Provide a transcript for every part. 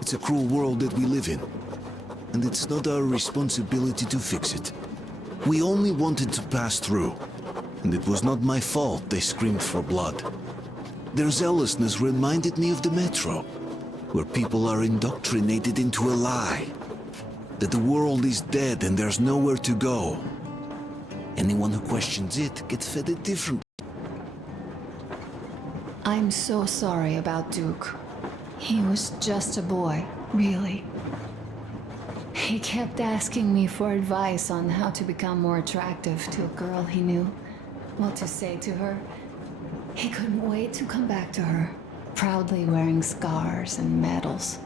It's a cruel world that we live in, and it's not our responsibility to fix it. We only wanted to pass through, and it was not my fault they screamed for blood. Their zealousness reminded me of the metro, where people are indoctrinated into a lie, that the world is dead and there's nowhere to go. Anyone who questions it gets fed it differently. I'm so sorry about Duke. He was just a boy, really. He kept asking me for advice on how to become more attractive to a girl he knew, what to say to her. He couldn't wait to come back to her, proudly wearing scars and medals.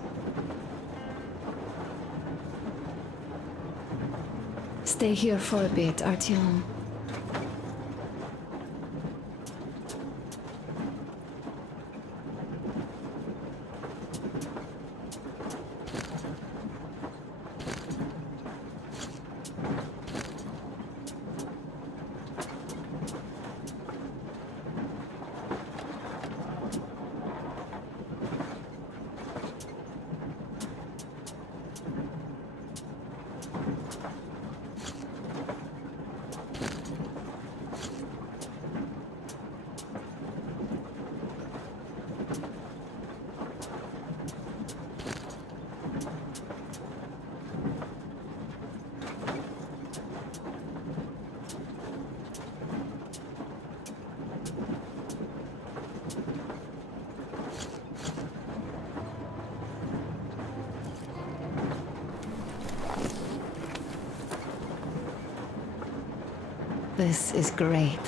Stay here for a bit, Artyom. This is great.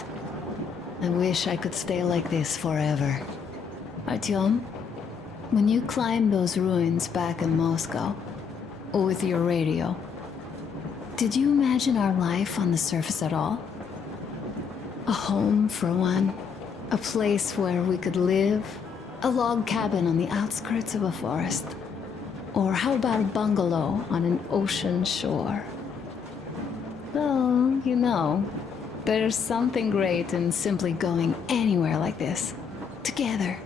I wish I could stay like this forever. Artyom, when you climbed those ruins back in Moscow, with your radio, did you imagine our life on the surface at all? A home, for one. A place where we could live. A log cabin on the outskirts of a forest. Or how about a bungalow on an ocean shore? Well, you know, there's something great in simply going anywhere like this, together,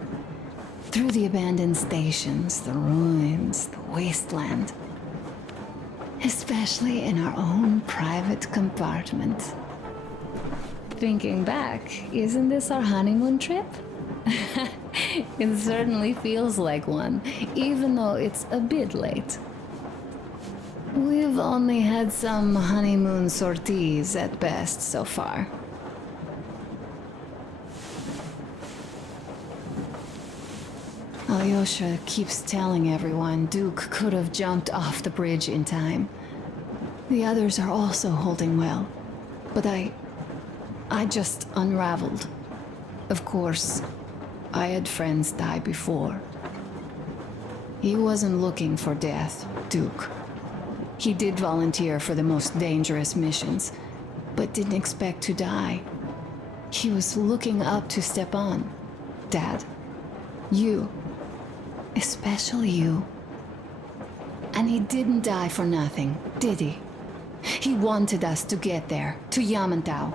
through the abandoned stations, the ruins, the wasteland, especially in our own private compartment. Thinking back, isn't this our honeymoon trip? It certainly feels like one, even though it's a bit late. We've only had some honeymoon sorties at best so far. Alyosha keeps telling everyone Duke could have jumped off the bridge in time. The others are also holding well, but I just unraveled. Of course, I had friends die before. He wasn't looking for death, Duke. He did volunteer for the most dangerous missions, but didn't expect to die. He was looking up to Stepan, Dad. You. Especially you. And he didn't die for nothing, did he? He wanted us to get there, to Yamantau.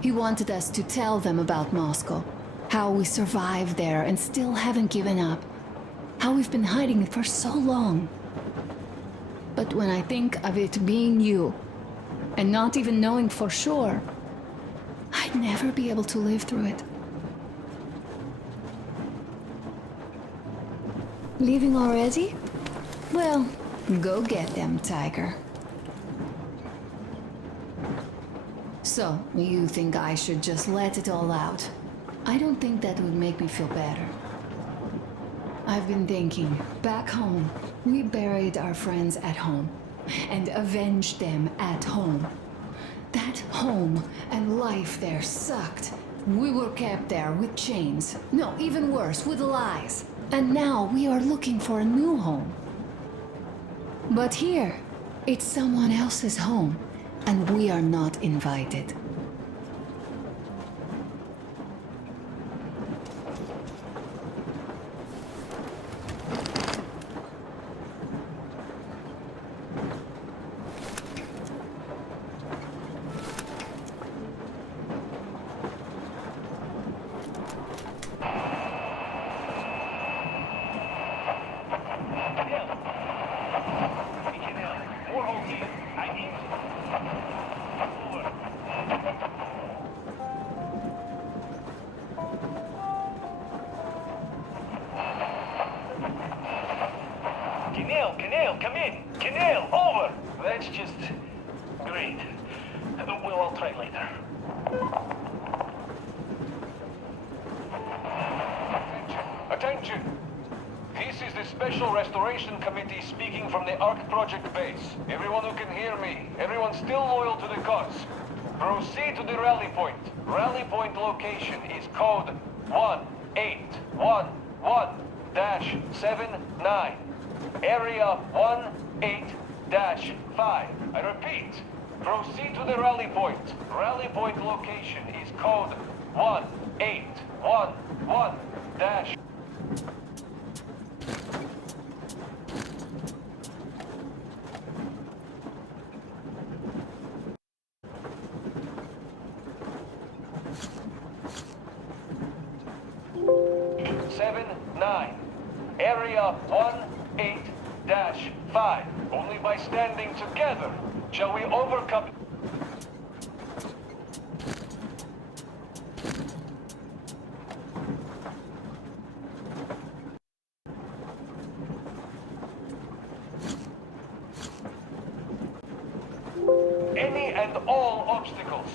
He wanted us to tell them about Moscow, how we survived there and still haven't given up, how we've been hiding it for so long. But when I think of it being you, and not even knowing for sure, I'd never be able to live through it. Leaving already? Well, go get them, Tiger. So, you think I should just let it all out? I don't think that would make me feel better. I've been thinking, back home, we buried our friends at home, and avenged them at home. That home and life there sucked. We were kept there with chains. No, even worse, with lies. And now we are looking for a new home. But here, it's someone else's home, and we are not invited. Come in! Canal, over! That's just... great. We'll all try later. Attention! This is the Special Restoration Committee speaking from the ARC Project base. Everyone who can hear me, everyone still loyal to the cause, proceed to the rally point. Rally point location is code 1811-79. Area 18-5. I repeat, proceed to the rally point. Rally point location is code 1811-. Area 18-5. Only by standing together shall we overcome. Any and all obstacles.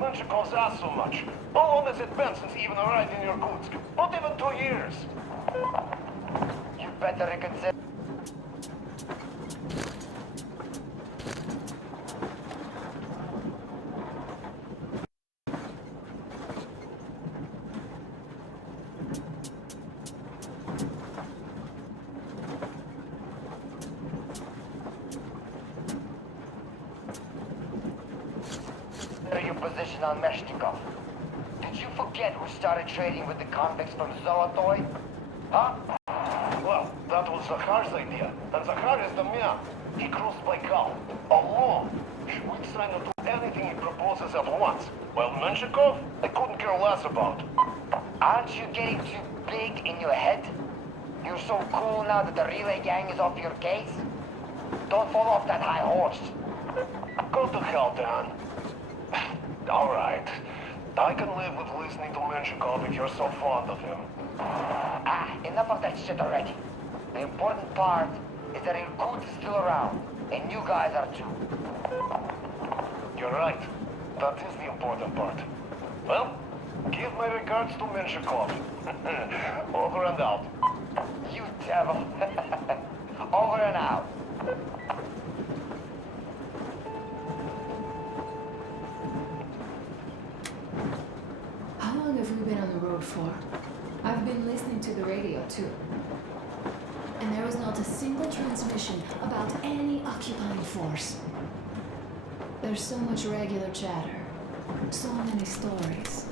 Menchikov's ass so much. How long has it been since he even arrived in your goods? Not even 2 years. You better reconsider. Your position on Meshnikov. Did you forget who started trading with the convicts from Zolotoy? Huh? Well, that was Zakhar's idea. And Zakhar is the man. He crossed Baikal. Alone. We'd sign to do anything he proposes at once. Well, Menshikov, I couldn't care less about. Aren't you getting too big in your head? You're so cool now that the relay gang is off your case? Don't fall off that high horse. Go to hell, Dan. All right. I can live with listening to Menshikov if you're so fond of him. Enough of that shit already. The important part is that Irkut is still around, and you guys are too. You're right. That is the important part. Well, give my regards to Menshikov. Over and out. You devil. Over and out. How long have we been on the road for? I've been listening to the radio too. And there was not a single transmission about any occupying force. There's so much regular chatter. So many stories.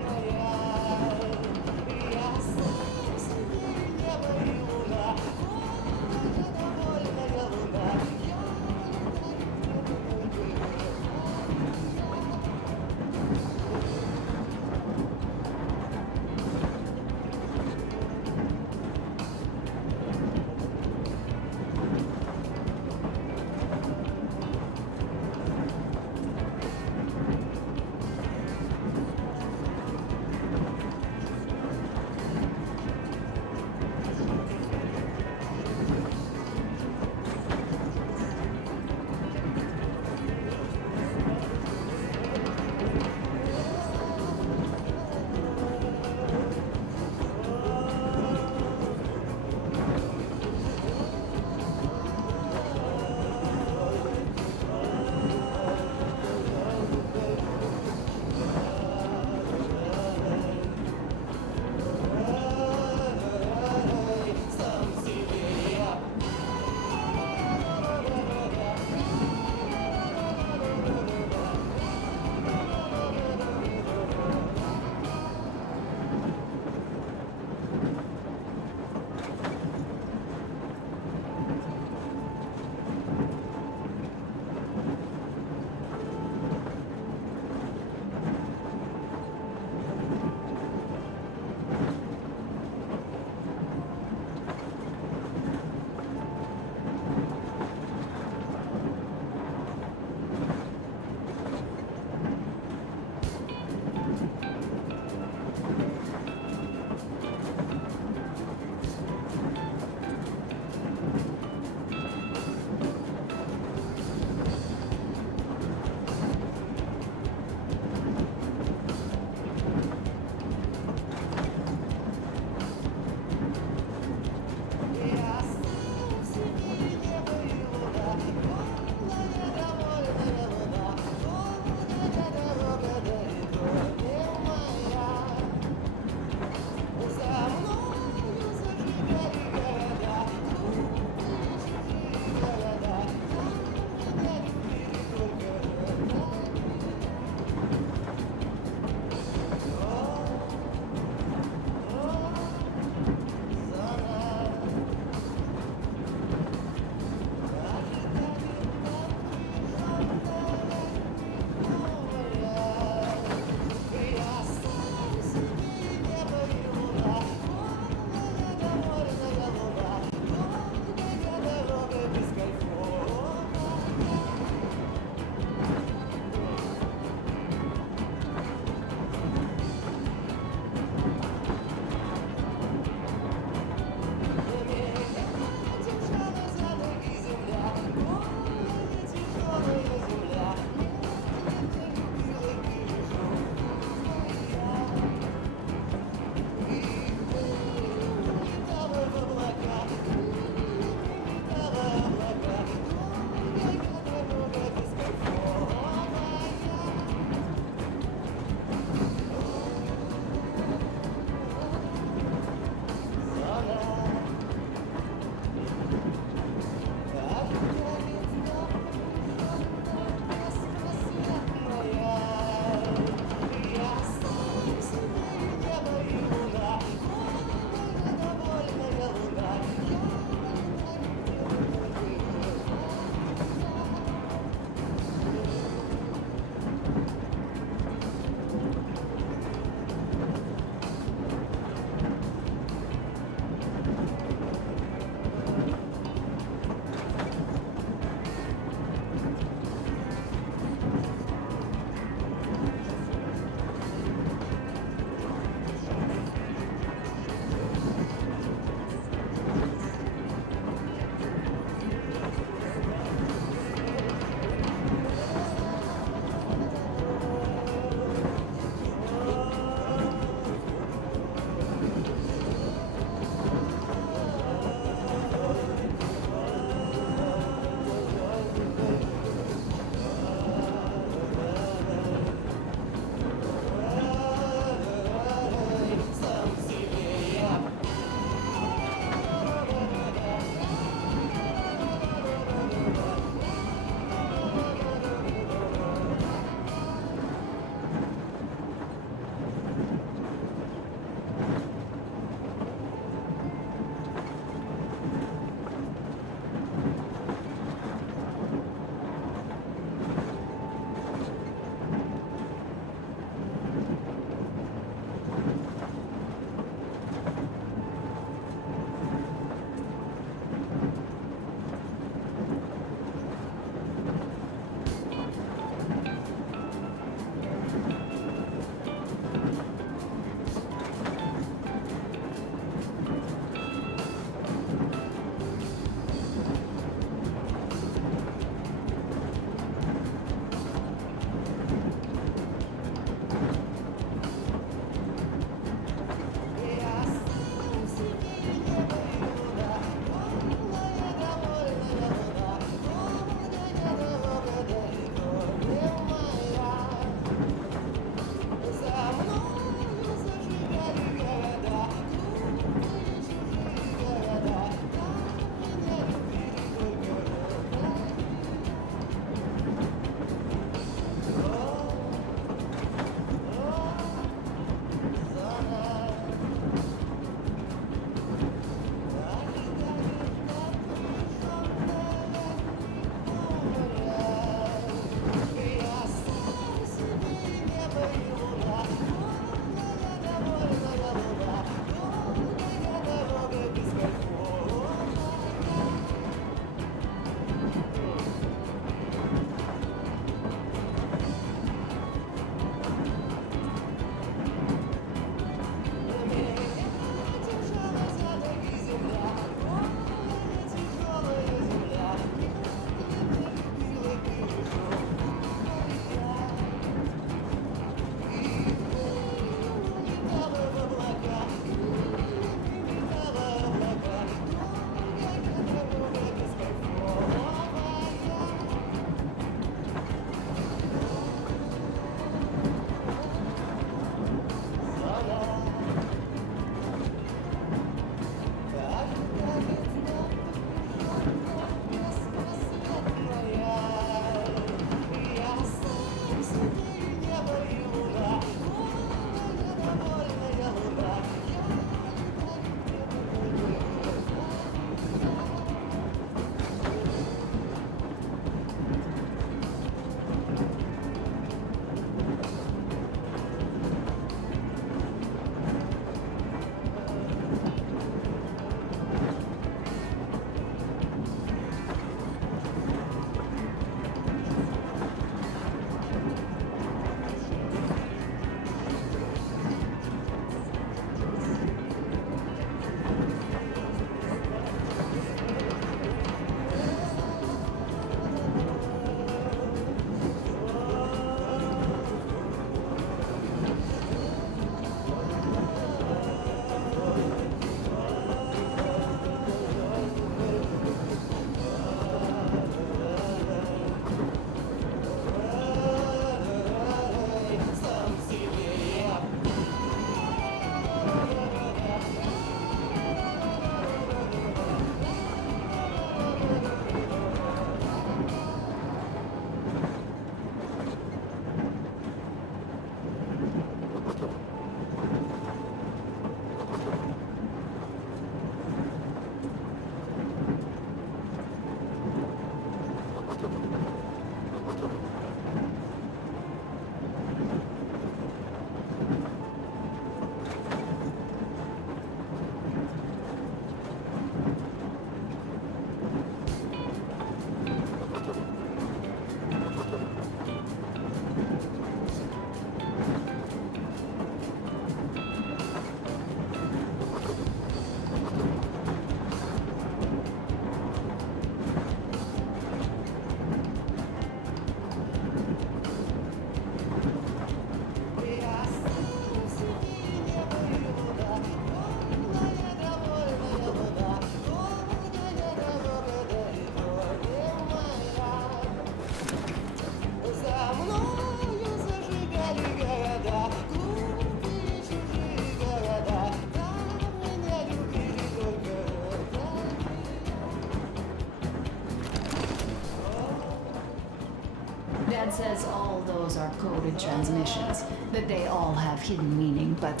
says all those are coded transmissions, that they all have hidden meaning, but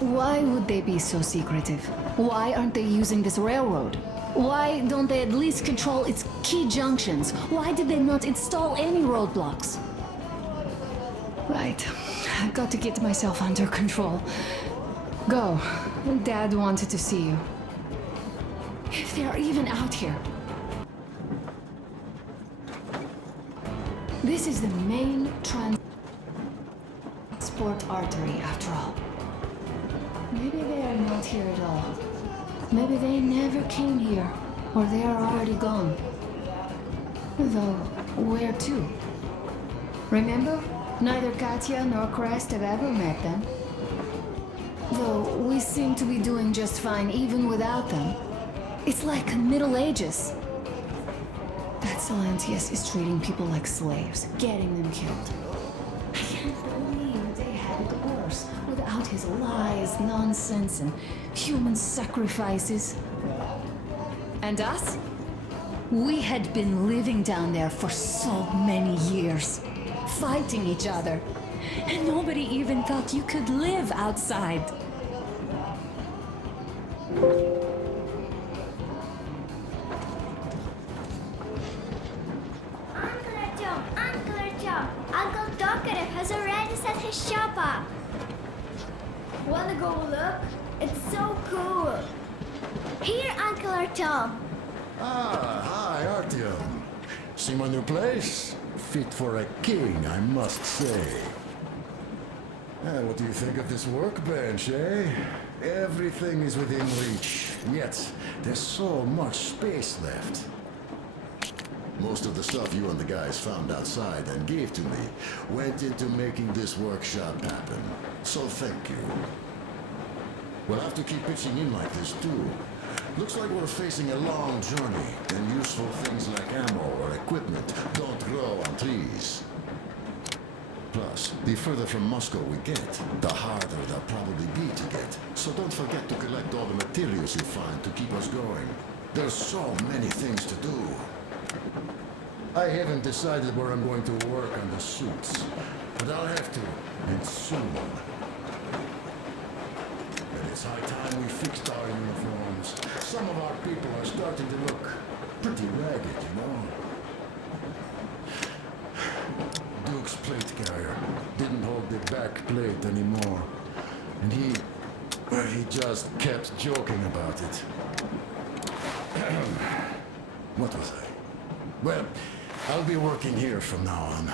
why would they be so secretive? Why aren't they using this railroad? Why don't they at least control its key junctions? Why did they not install any roadblocks? Right. I've got to get myself under control. Go. Dad wanted to see you. If they're even out here. This is the main transport artery, after all. Maybe they are not here at all. Maybe they never came here, or they are already gone. Though, where to? Remember? Neither Katya nor Crest have ever met them. Though, we seem to be doing just fine even without them. It's like Middle Ages. That Silencius is treating people like slaves, getting them killed. I can't believe they had it worse without his lies, nonsense, and human sacrifices. And us? We had been living down there for so many years, fighting each other, and nobody even thought you could live outside. Uncle Talkative has already set his shop up. Wanna go look? It's so cool. Here, Uncle Artyom. Ah, hi, Artyom. See my new place? Fit for a king, I must say. What do you think of this workbench, eh? Everything is within reach, yet there's so much space left. Most of the stuff you and the guys found outside and gave to me went into making this workshop happen. So thank you. We'll have to keep pitching in like this too. Looks like we're facing a long journey, and useful things like ammo or equipment don't grow on trees. Plus, the further from Moscow we get, the harder they'll probably be to get. So don't forget to collect all the materials you find to keep us going. There's so many things to do. I haven't decided where I'm going to work on the suits, but I'll have to, and soon. And it's high time we fixed our uniforms. Some of our people are starting to look pretty ragged, you know? Duke's plate carrier didn't hold the back plate anymore, and he just kept joking about it. What was I? Well, I'll be working here from now on.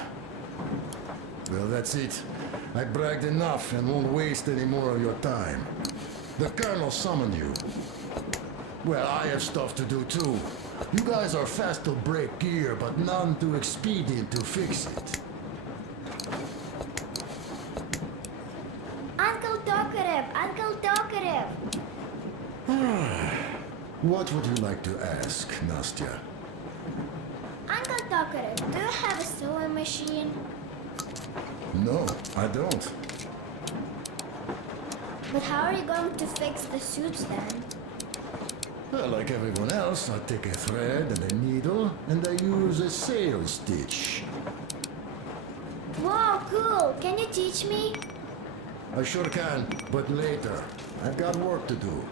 Well, that's it. I bragged enough and won't waste any more of your time. The Colonel summoned you. Well, I have stuff to do too. You guys are fast to break gear, but none too expedient to fix it. Uncle Talkative! Uncle Talkative! What would you like to ask, Nastya? Uncle Talkative, do you have a sewing machine? No, I don't. But how are you going to fix the suits then? Well, like everyone else, I take a thread and a needle, and I use a sail stitch. Wow, cool! Can you teach me? I sure can, but later. I've got work to do.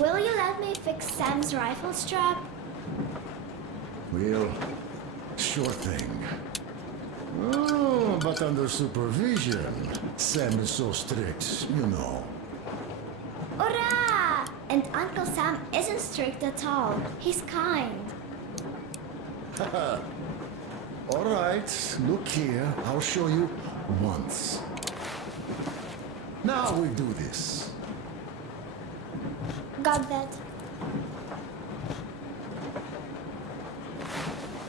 Will you let me fix Sam's rifle strap? Well, sure thing. Oh, but under supervision. Sam is so strict, you know. Hurrah! And Uncle Sam isn't strict at all. He's kind. All right, look here. I'll show you once. Now we do this. Got that.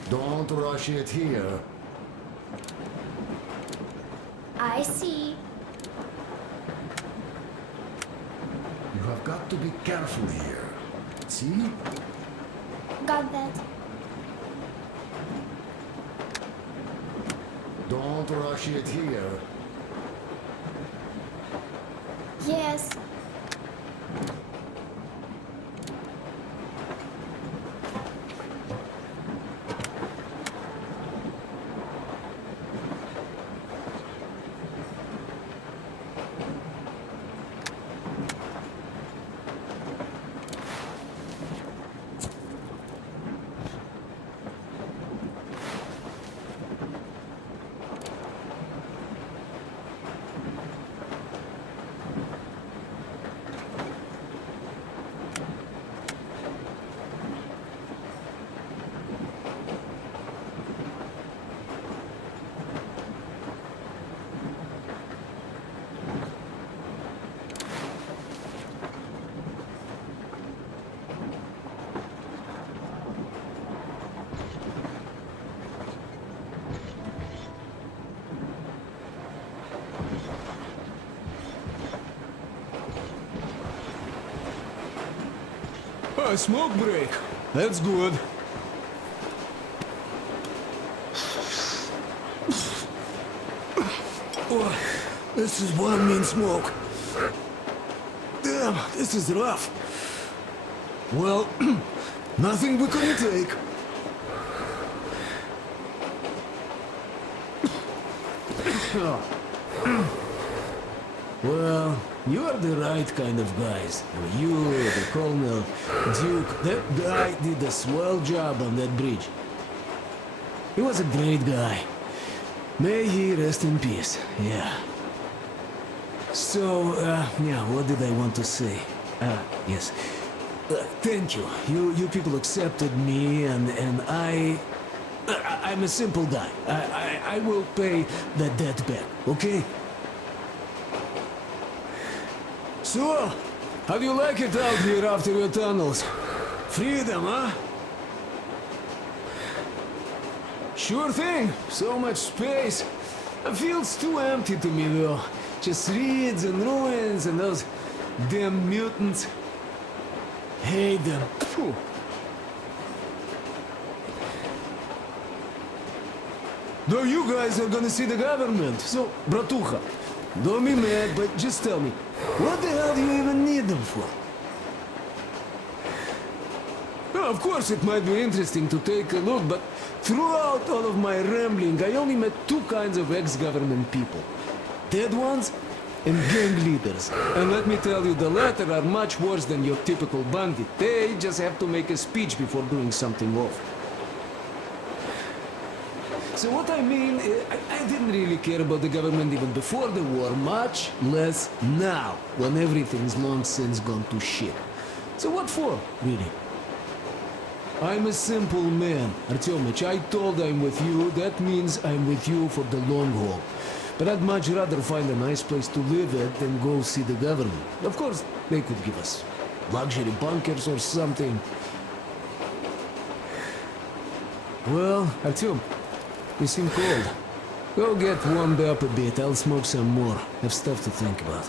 Don't rush it here. I see. You have got to be careful here. See? Got that. Don't rush it here. Yes. A smoke break. That's good. Oh, this is what I mean smoke. Damn, this is rough. Well, nothing we couldn't take. Well, you are the right kind of guys. You, the Colonel, Duke, that guy did a swell job on that bridge. He was a great guy. May he rest in peace, yeah. So, yeah, what did I want to say? Yes. Thank you. You people accepted me, and I'm a simple guy. I will pay that debt back, okay? So, how do you like it out here after your tunnels? Freedom, huh? Sure thing. So much space. It feels too empty to me, though. Just reeds and ruins and those damn mutants. Hate them. Phew. Though you guys are gonna see the government, so, bratucha, don't be mad, but just tell me, what the hell do you even need them for? Well, of course it might be interesting to take a look, but throughout all of my rambling, I only met two kinds of ex-government people. Dead ones and gang leaders. And let me tell you, the latter are much worse than your typical bandit. They just have to make a speech before doing something awful. So what I mean, I didn't really care about the government even before the war, much less now, when everything's long since gone to shit. So what for, really? I'm a simple man, Artyomich. I told I'm with you, that means I'm with you for the long haul. But I'd much rather find a nice place to live at than go see the government. Of course, they could give us luxury bunkers or something. Well, Artyom, you seem cold. Go get warmed up a bit, I'll smoke some more. Have stuff to think about.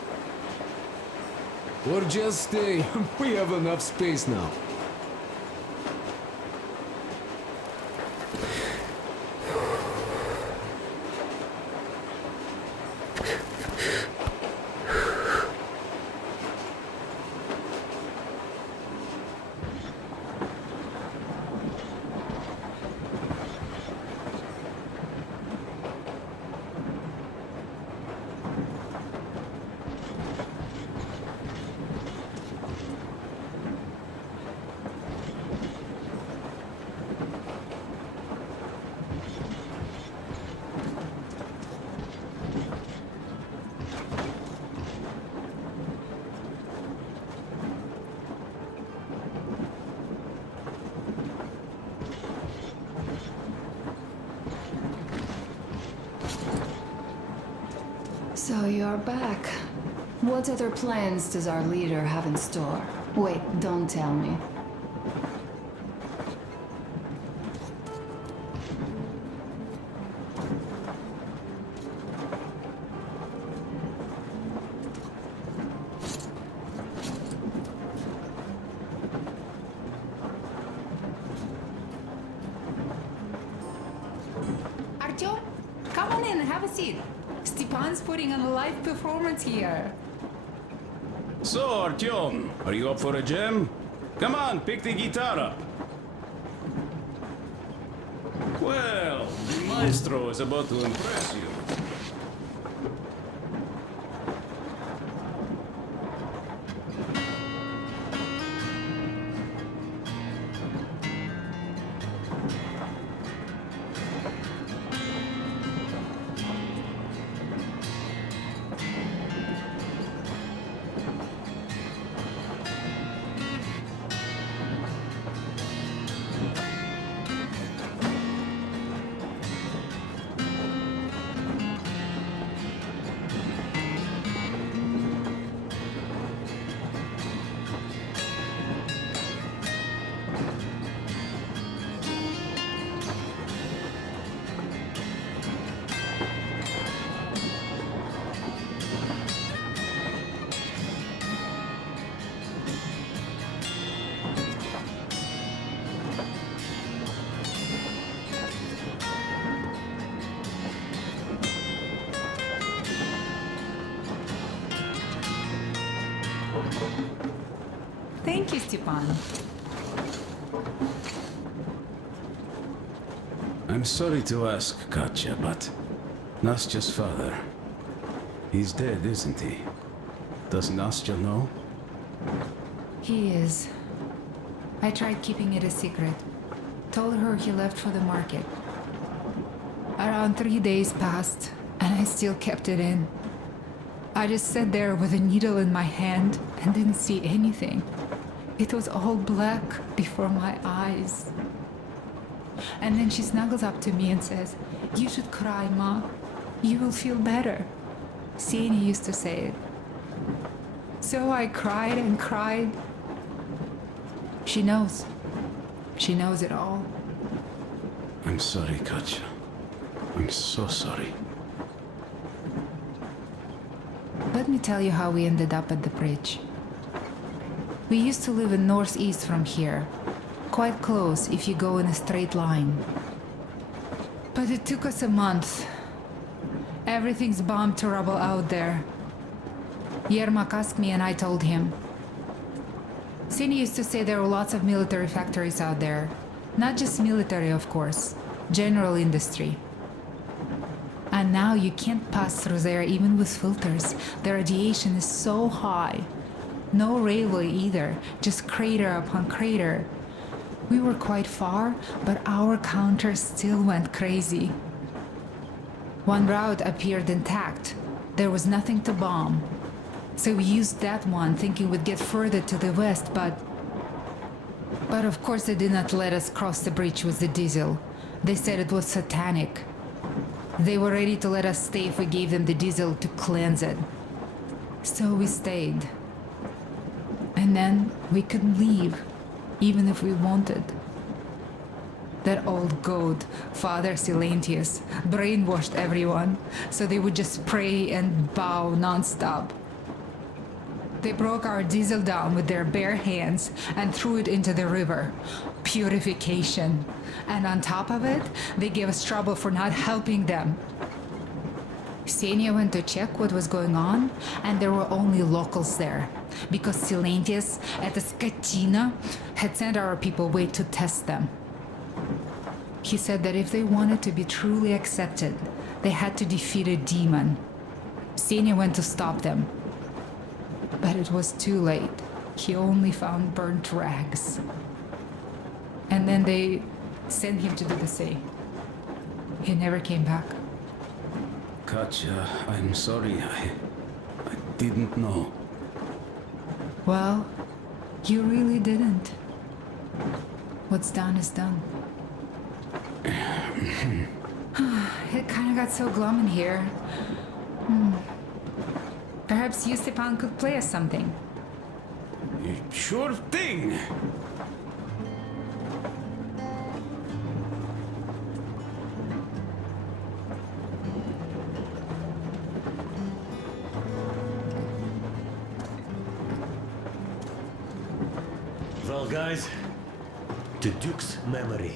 Or just stay. We have enough space now. So you're back. What other plans does our leader have in store? Wait, don't tell me. Artyom, come on in and have a seat. Stepan's putting on a live performance here. So, Artyom, are you up for a jam? Come on, pick the guitar up. Well, the maestro is about to impress you. Thank you, Stepan. I'm sorry to ask, Katya, but Nastya's father, he's dead, isn't he? Does Nastya know? He is. I tried keeping it a secret. Told her he left for the market. Around 3 days passed, and I still kept it in. I just sat there with a needle in my hand and didn't see anything. It was all black before my eyes. And then she snuggles up to me and says, "You should cry, Ma. You will feel better." Sini used to say it. So I cried and cried. She knows. She knows it all. I'm sorry, Katya. I'm so sorry. Let me tell you how we ended up at the bridge. We used to live in northeast from here. Quite close if you go in a straight line. But it took us a month. Everything's bombed to rubble out there. Yermak asked me and I told him. Sini used to say there were lots of military factories out there. Not just military, of course. General industry. And now you can't pass through there even with filters. The radiation is so high. No railway either, just crater upon crater. We were quite far, but our counter still went crazy. One route appeared intact. There was nothing to bomb. So we used that one, thinking we'd get further to the west, but of course they did not let us cross the bridge with the diesel. They said it was satanic. They were ready to let us stay if we gave them the diesel to cleanse it. So we stayed. And then we couldn't leave, even if we wanted. That old goat, Father Silentius, brainwashed everyone, so they would just pray and bow non-stop. They broke our diesel down with their bare hands and threw it into the river. Purification. And on top of it, they gave us trouble for not helping them. Ksenia went to check what was going on, and there were only locals there, because Silentius at the Skatina had sent our people away to test them. He said that if they wanted to be truly accepted, they had to defeat a demon. Ksenia went to stop them. But it was too late. He only found burnt rags. And then they sent him to do the same. He never came back. Katya, I'm sorry. I didn't know. Well, you really didn't. What's done is done. It kind of got so glum in here. Perhaps you, Stepan, could play us something. Sure thing. Well, guys, to Duke's memory.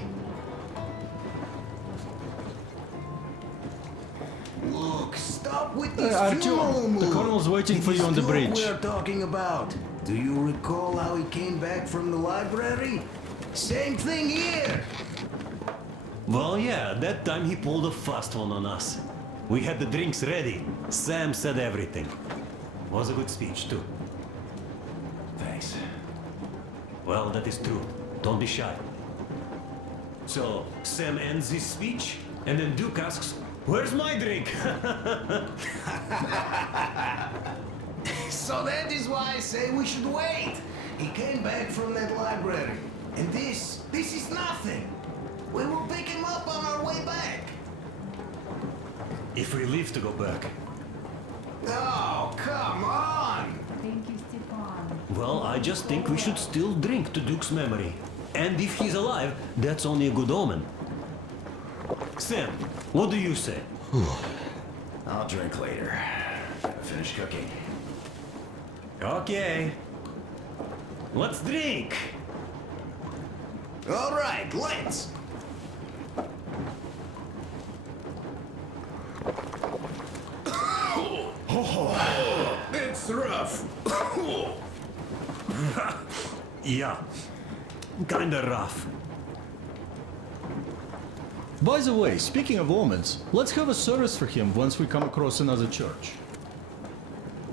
Look, stop with this Artyom, funeral move. the colonel's waiting for It you is on the Duke bridge. we're talking about. Do you recall how he came back from the library? Same thing here. Well, yeah, that time he pulled a fast one on us. We had the drinks ready. Sam said everything. Was a good speech, too. Thanks. Well, that is true. Don't be shy. So, Sam ends his speech, and then Duke asks, "Where's my drink?" So that is why I say we should wait. He came back from that library. And this is nothing. We will pick him up on our way back. If we leave to go back. Oh, come on. Thank you, Stepan. Well, I just think we should still drink to Duke's memory. And if he's alive, that's only a good omen. Sam, what do you say? I'll drink later. Gotta finish cooking. Okay. Let's drink! All right, let's. It's rough. Yeah. Kinda rough. By the way, speaking of omens, let's have a service for him once we come across another church.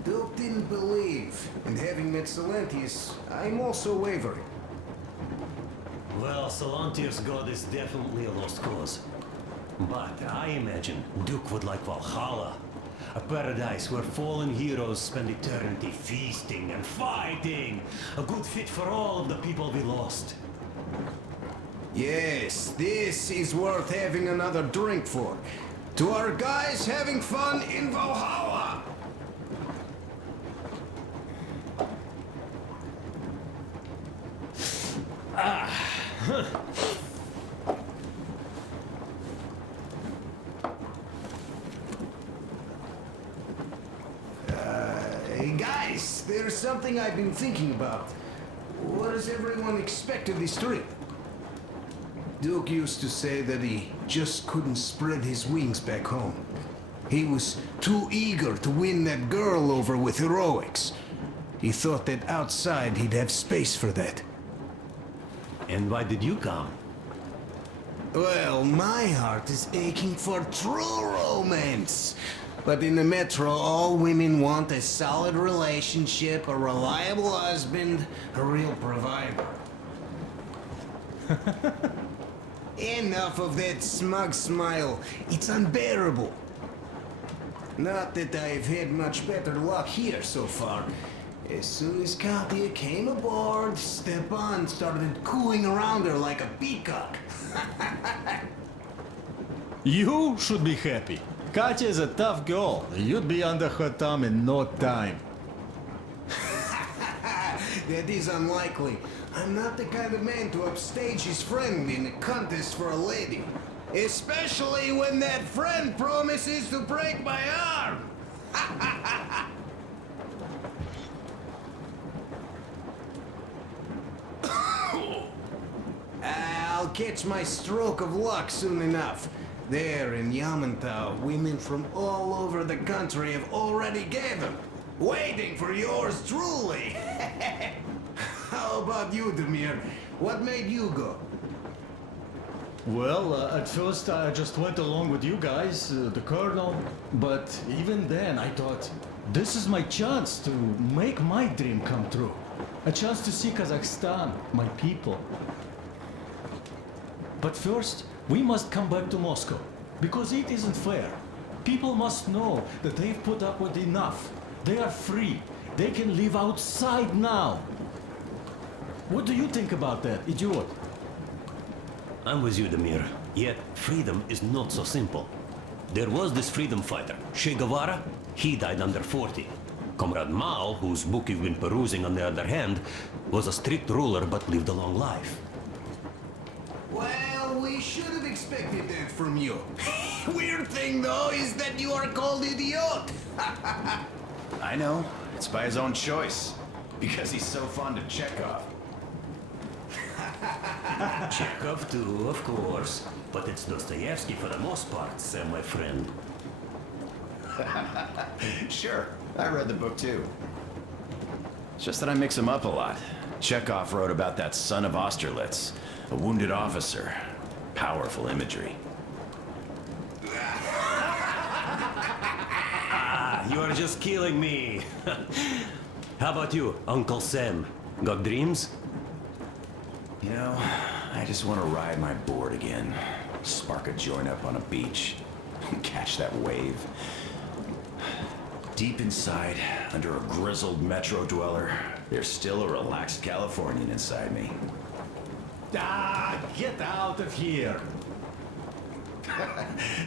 Duke didn't believe, and having met Silentius, I'm also wavering. Well, Silentius' god is definitely a lost cause. But I imagine Duke would like Valhalla. A paradise where fallen heroes spend eternity feasting and fighting. A good fit for all of the people we lost. Yes, this is worth having another drink for. To our guys having fun in Valhalla! Hey guys, there's something I've been thinking about. What does everyone expect of this trip? Duke used to say that he just couldn't spread his wings back home. He was too eager to win that girl over with heroics. He thought that outside he'd have space for that. And why did you come? Well, my heart is aching for true romance. But in the metro, all women want a solid relationship, a reliable husband, a real provider. Enough of that smug smile. It's unbearable. Not that I've had much better luck here so far. As soon as Katya came aboard, Stepan started cooing around her like a peacock. You should be happy. Katya is a tough girl. You'd be under her thumb in no time. That is unlikely. I'm not the kind of man to upstage his friend in a contest for a lady. Especially when that friend promises to break my arm. I'll catch my stroke of luck soon enough. There in Yamantau, women from all over the country have already gathered, waiting for yours truly. How about you, Demir? What made you go? Well, at first I just went along with you guys, the colonel, but even then I thought, this is my chance to make my dream come true. A chance to see Kazakhstan, my people. But first, we must come back to Moscow, because it isn't fair. People must know that they've put up with enough. They are free. They can live outside now. What do you think about that, idiot? I'm with you, Demir. Yet, freedom is not so simple. There was this freedom fighter, Che Guevara. He died under 40. Comrade Mao, whose book you've been perusing on the other hand, was a strict ruler but lived a long life. Well, we should have expected that from you. Weird thing, though, is that you are called idiot. I know. It's by his own choice. Because he's so fond of Chekhov. Chekhov too, of course. But it's Dostoevsky for the most part, Sam, my friend. Sure, I read the book too. It's just that I mix them up a lot. Chekhov wrote about that son of Austerlitz, a wounded officer. Powerful imagery. You are just killing me. How about you, Uncle Sam? Got dreams? You know, I just want to ride my board again. Spark a joint up on a beach. Catch that wave. Deep inside, under a grizzled metro dweller, there's still a relaxed Californian inside me. Ah, get out of here.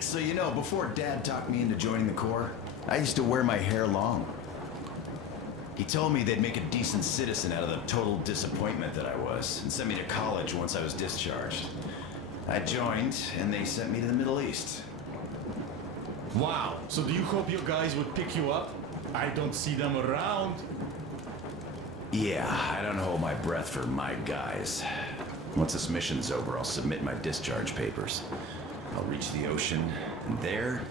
So you know, before Dad talked me into joining the Corps, I used to wear my hair long. He told me they'd make a decent citizen out of the total disappointment that I was, and sent me to college once I was discharged. I joined, and they sent me to the Middle East. Wow, so do you hope your guys would pick you up? I don't see them around. Yeah, I don't hold my breath for my guys. Once this mission's over, I'll submit my discharge papers. I'll reach the ocean, and there,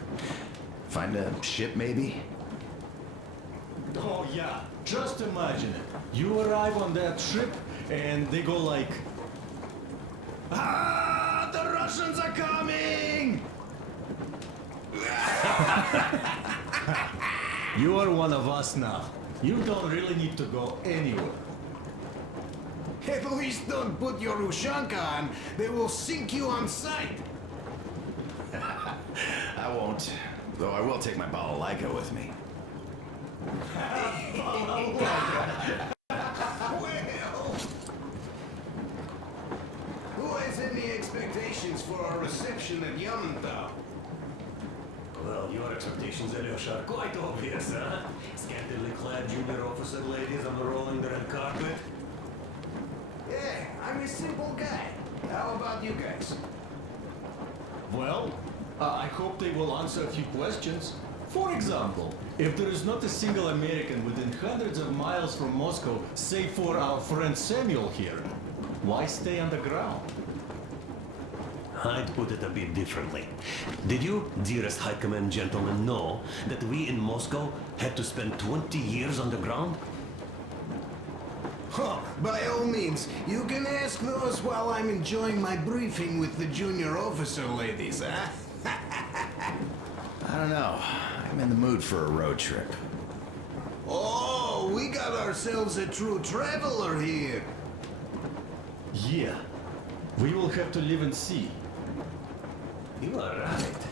find a ship maybe? Oh yeah, just imagine it. You arrive on that ship and they go like, "Ah, the Russians are coming!" You are one of us now. You don't really need to go anywhere. At least don't put your Ushanka on. They will sink you on sight. I won't. Though I will take my balalaika with me. Well, who has any expectations for our reception at Yamantau? Well, your expectations, Alyosha, are quite obvious, huh? Scantily clad junior officer ladies on the rolling the red carpet. Yeah, I'm a simple guy. How about you guys? Well, I hope they will answer a few questions. For example, if there is not a single American within hundreds of miles from Moscow, save for our friend Samuel here, why stay underground? I'd put it a bit differently. Did you, dearest High Command gentlemen, know that we in Moscow had to spend 20 years underground? Huh, by all means, you can ask those while I'm enjoying my briefing with the junior officer ladies, huh? I don't know. I'm in the mood for a road trip. Oh, we got ourselves a true traveler here. Yeah, we will have to live and see. You are right.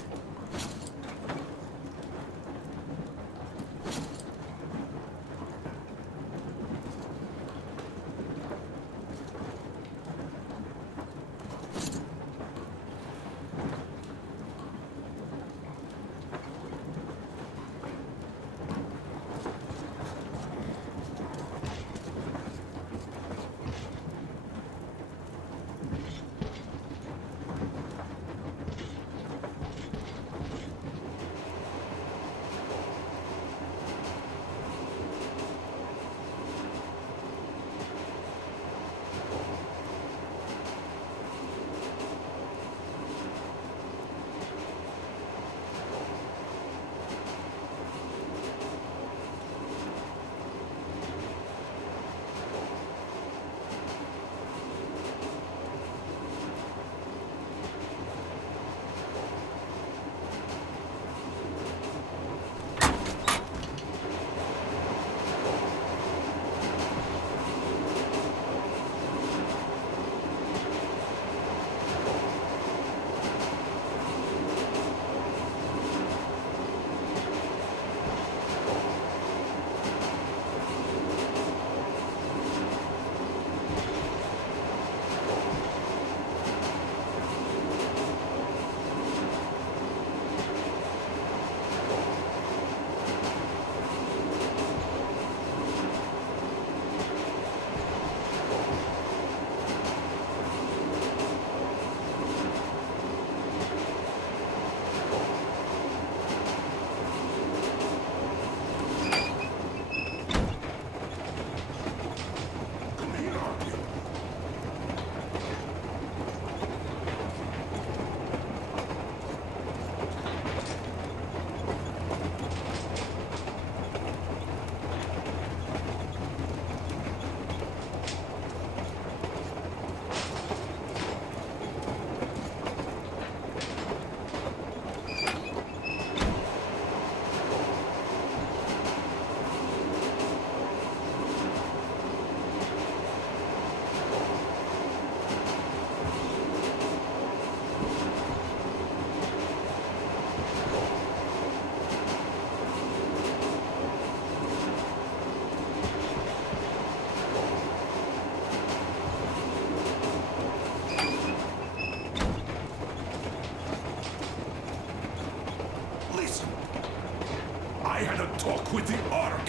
I had a talk with the Ark.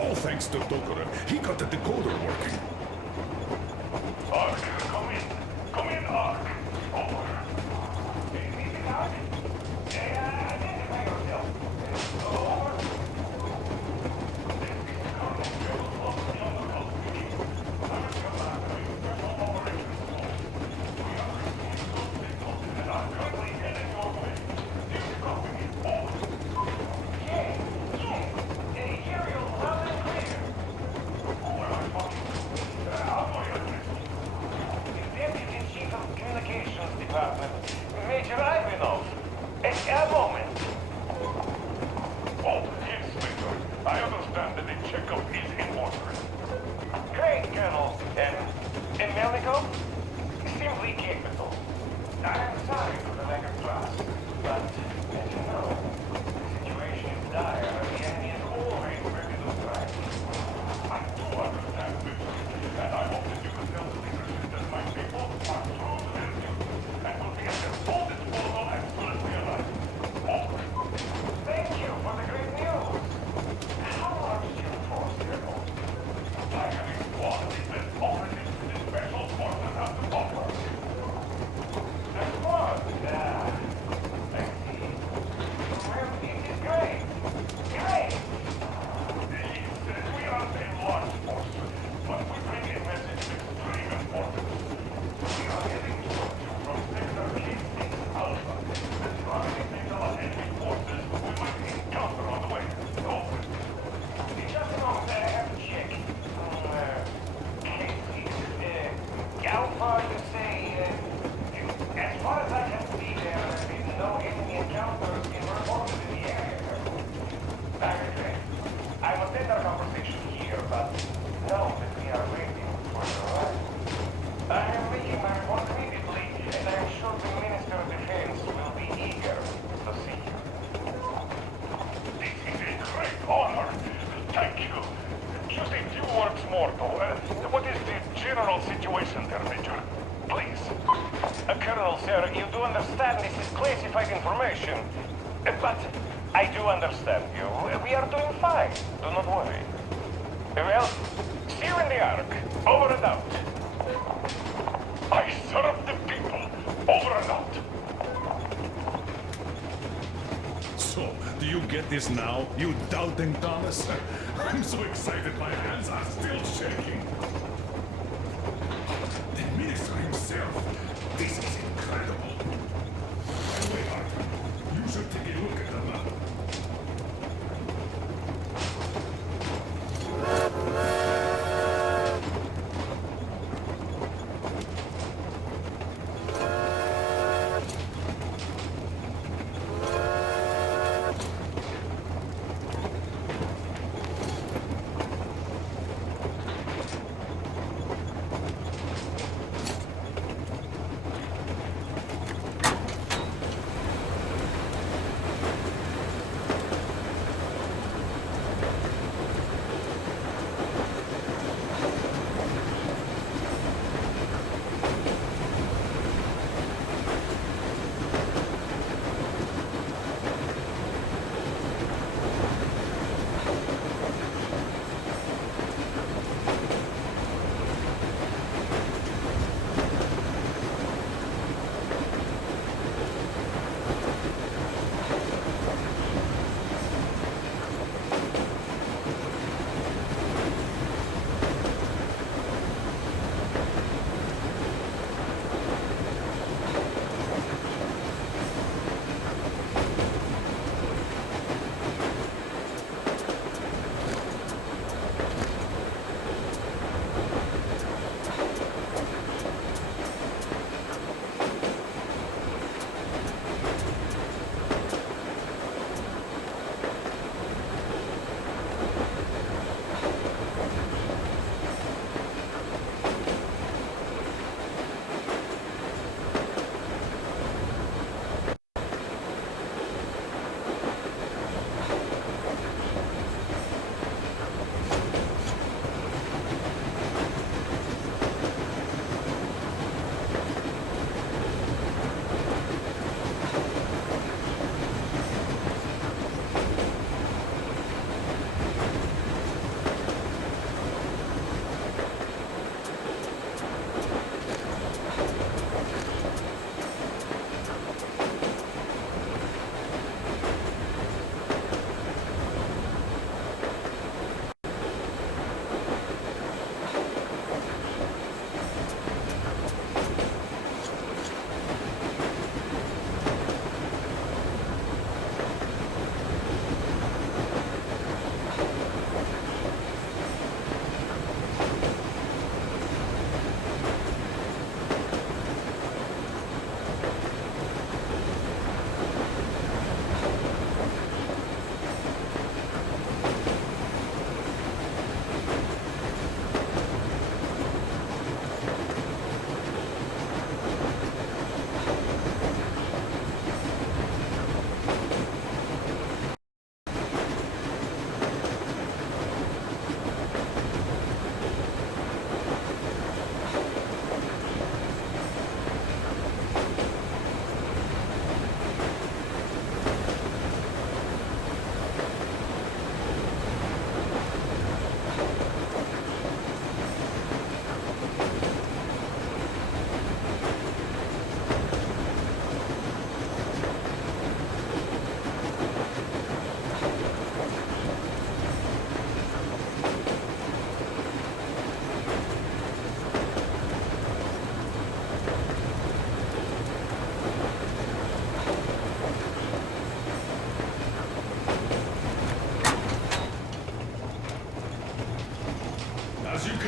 All thanks to Tokarev. He got the decoder working. Ark, come in. Come in, Ark. Over. Anything, Ark? Identify yourself. Over. Melnikov? Simply capital. I'm sorry for the lack of trust, but as you know, the situation is dire and the enemy is always ready to strike. I do understand this, and I hope that you can tell the leadership that my people are true to their duty and will be at their full disposal as soon as we arrive. Over. Thank you for the great news. How large is your force, Colonel? I have informed that operatives in the special forces have to offer. The squad? I see. Well, it is great. Great! Yes, we are a large force, but we bring a message of extreme importance. We are heading towards you from Sector K6 Alpha. The target is our enemy forces we might encounter on the way. Over. Just a moment, I have to check. Alpha, you say, as far as I can see, there have been no enemy encounters in reported in the area. Okay. I will end our conversation here, but know that we are waiting for your arrival. I am making my report immediately, and I am sure the Minister of Defense will be eager to see you. This is a great honor. Thank you. Just a few words more, though. What is the general situation there, Major? Please. Colonel, sir, you do understand this is classified information. But I do understand you. We are doing fine. Do not worry. Well, see you in the Ark. Over and out. I serve the people. Over and out. So, do you get this now, you doubting Thomas? I'm so excited my hands are still shaking. The minister himself. This is incredible. Wait, Arthur. You should take a look at the map.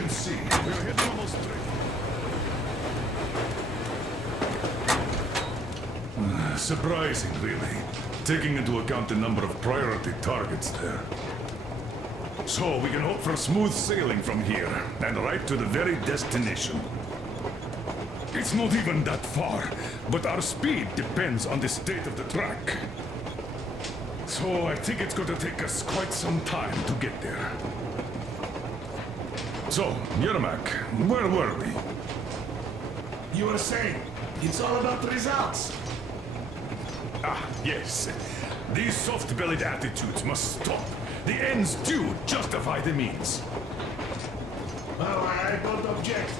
can see, we're heading almost straight. Surprising, really, taking into account the number of priority targets there. So we can hope for smooth sailing from here, and right to the very destination. It's not even that far, but our speed depends on the state of the track. So I think it's going to take us quite some time to get there. So, Yermak, where were we? You were saying, it's all about the results. Ah, yes. These soft-bellied attitudes must stop. The ends do justify the means. Well, I don't object.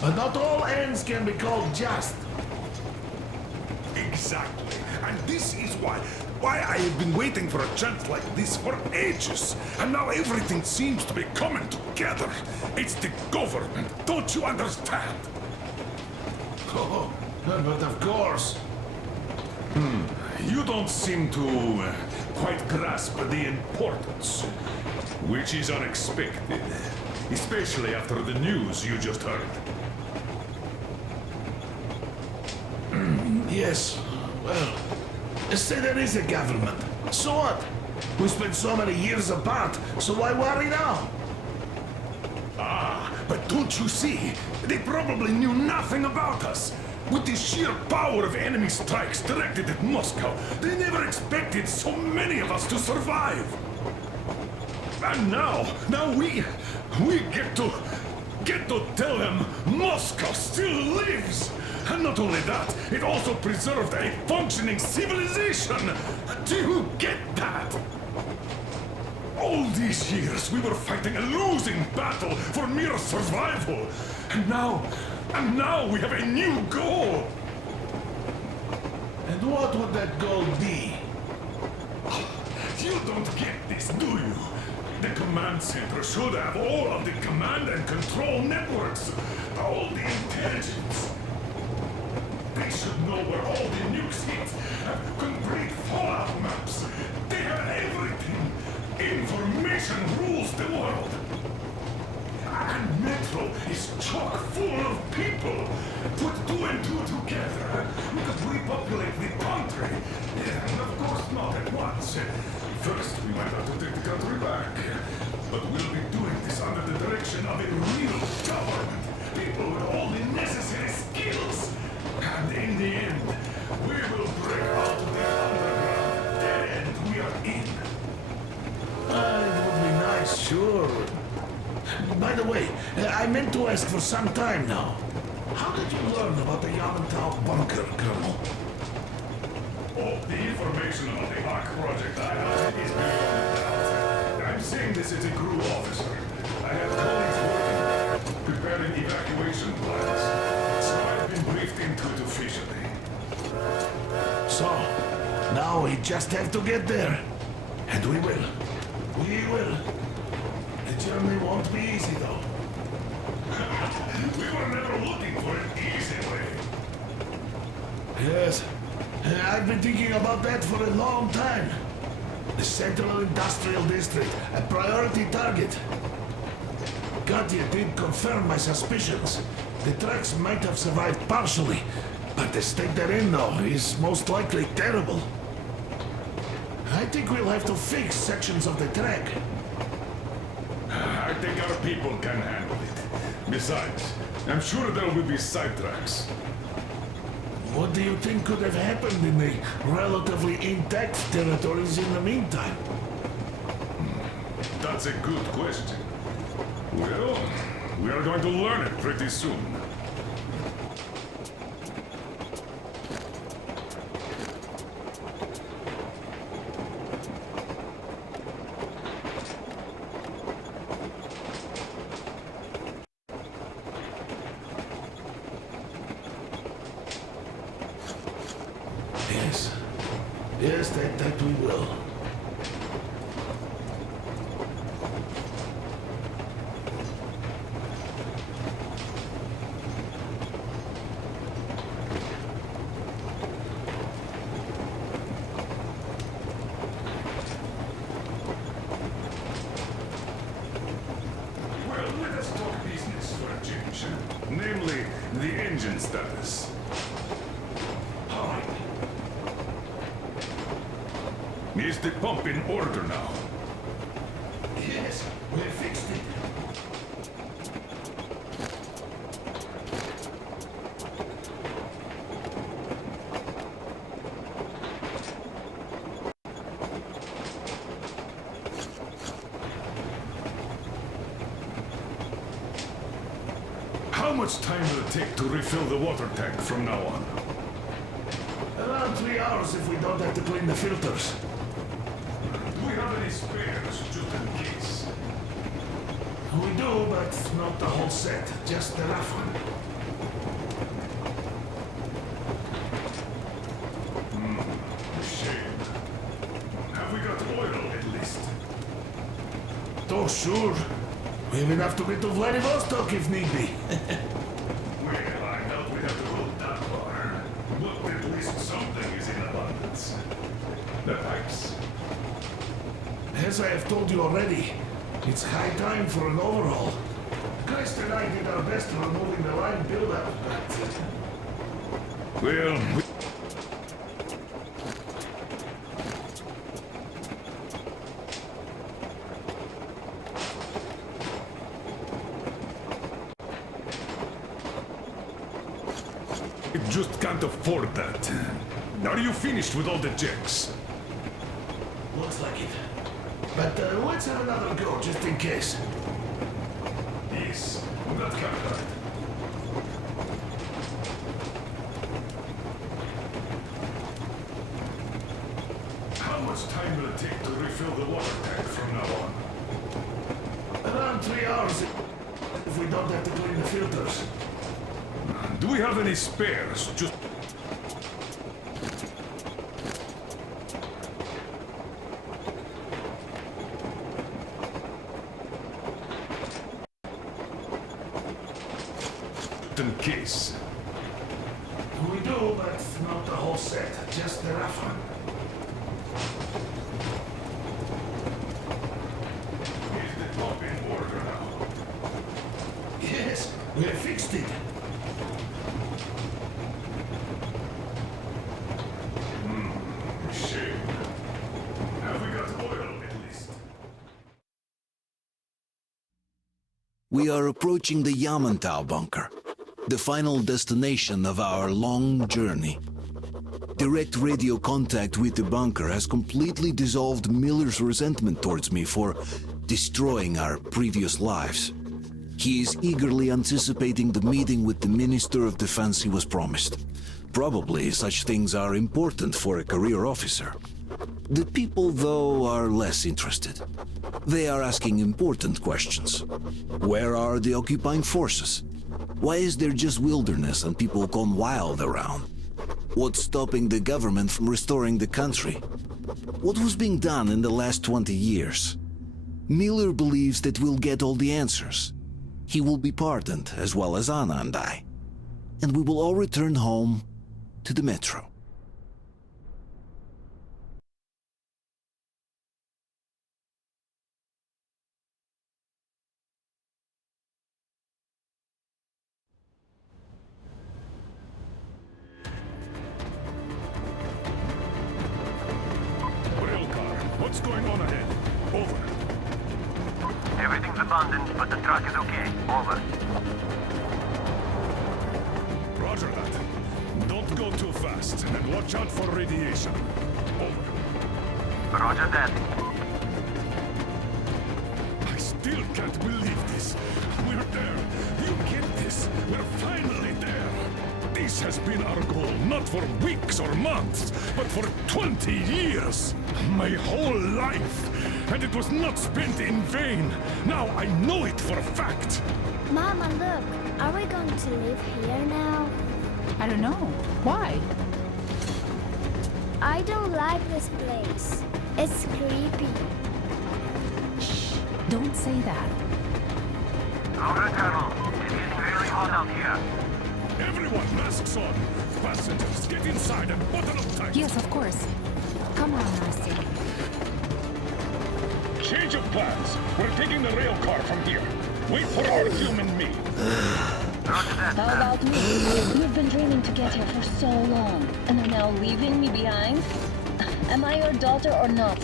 But not all ends can be called just. Exactly. And this is why I have been waiting for a chance like this for ages. And now everything seems to be coming together. It's the government. Don't you understand? Oh, but of course. You don't seem to quite grasp the importance, which is unexpected, especially after the news you just heard. Yes, well, say there is a government. So what? We spent so many years apart, so why worry now? Ah, but don't you see? They probably knew nothing about us. With the sheer power of enemy strikes directed at Moscow, they never expected so many of us to survive. And now we get to tell them Moscow still lives. And not only that, it also preserved a functioning civilization. Do you get that? All these years we were fighting a losing battle for mere survival. And now we have a new goal. And what would that goal be? You don't get this, do you? The command center should have all of the command and control networks, all the intelligence. They should know where all the nukes hit, have complete fallout maps. They have everything. Information rules the world. And Metro is chock full of people. Put two and two together, we could repopulate the country. And of course not at once. First, we might have to take the country back. But we'll be doing this under the direction of a real government. People with all the necessary skills. And in the end, we will break out of the underground dead end we are in. It would be nice, sure. By the way, I meant to ask for some time now. How did you learn about the Yamantau bunker, Colonel? Oh, the information about the Ark project I have is beyond doubt. I'm saying this as a crew officer. I have colleagues working, preparing evacuation plans. So I've been briefed into it officially. So, now we just have to get there. And we will. We will. The journey won't be easy, though. We were never looking for an easy way. Yes. I've been thinking about that for a long time. The Central Industrial District, a priority target. Katya did confirm my suspicions. The tracks might have survived partially, but the state they're in now is most likely terrible. I think we'll have to fix sections of the track. I think our people can handle it. Besides, I'm sure there will be sidetracks. What do you think could have happened in the relatively intact territories in the meantime? That's a good question. Well, we are going to learn it pretty soon. Yes. Yes, that we will. Well, let us talk business. the engine status. Is the pump in order now? Yes, we fixed it. How much time will it take to refill the water tank from now on? Around 3 hours if we don't have to clean the filters. Do we have any spares just in case? We do, but not the whole set, just the rough one. Shame. Have we got oil at least? Oh, sure. We have enough to get to Vladivostok if need be. Well, I doubt we have to go that far. But at least something is in abundance. The pipes. As I have told you already, it's high time for an overhaul. Christ and I did our best removing the line buildup, but... Well, we just can't afford that. Are you finished with all the checks? Looks like it. But let's have another go, just in case. Yes, that can't hurt. How much time will it take to refill the water tank from now on? Around 3 hours if we don't have to clean the filters. Do we have any spares? Just... in case. We do, but not the whole set, just the rough one. Is the pump in order now? Yes, we have fixed it. Shame. Have we got oil at least? We are approaching the Yamantau bunker, the final destination of our long journey. Direct radio contact with the bunker has completely dissolved Miller's resentment towards me for destroying our previous lives. He is eagerly anticipating the meeting with the Minister of Defense he was promised. Probably such things are important for a career officer. The people, though, are less interested. They are asking important questions. Where are the occupying forces? Why is there just wilderness and people gone wild around? What's stopping the government from restoring the country? What was being done in the last 20 years? Miller believes that we'll get all the answers. He will be pardoned, as well as Anna and I. And we will all return home to the metro. What's going on ahead? Over. Everything's abandoned, but the truck is okay. Over. Roger that. Don't go too fast, and watch out for radiation. Over. Roger that. I still can't believe this. We're there. You get this. We're finally there. This has been our goal, not for weeks or months, but for 20 years. My whole life. And it was not spent in vain. Now I know it for a fact. Mama, look. Are we going to live here now? I don't know. Why? I don't like this place. It's creepy. Shh. Don't say that. Over, Colonel. It's getting really hot out here. Everyone, masks on. Passengers, get inside and button up tight. Yes, of course. Come on, Nasty. Change of plans. We're taking the rail car from here. Wait for Artyom and me. Roger How about me? You've been dreaming to get here for so long, and are now leaving me behind? Am I your daughter or not?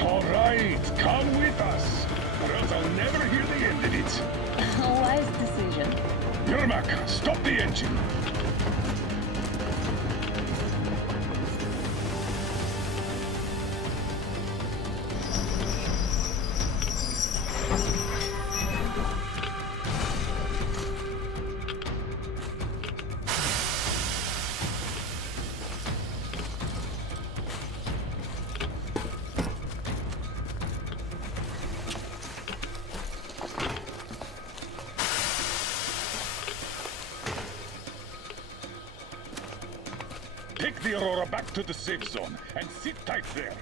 All right, come with us, or else I'll never hear the end of it. A wise decision. Yermak, stop the engine. Take the Aurora back to the safe zone and sit tight there.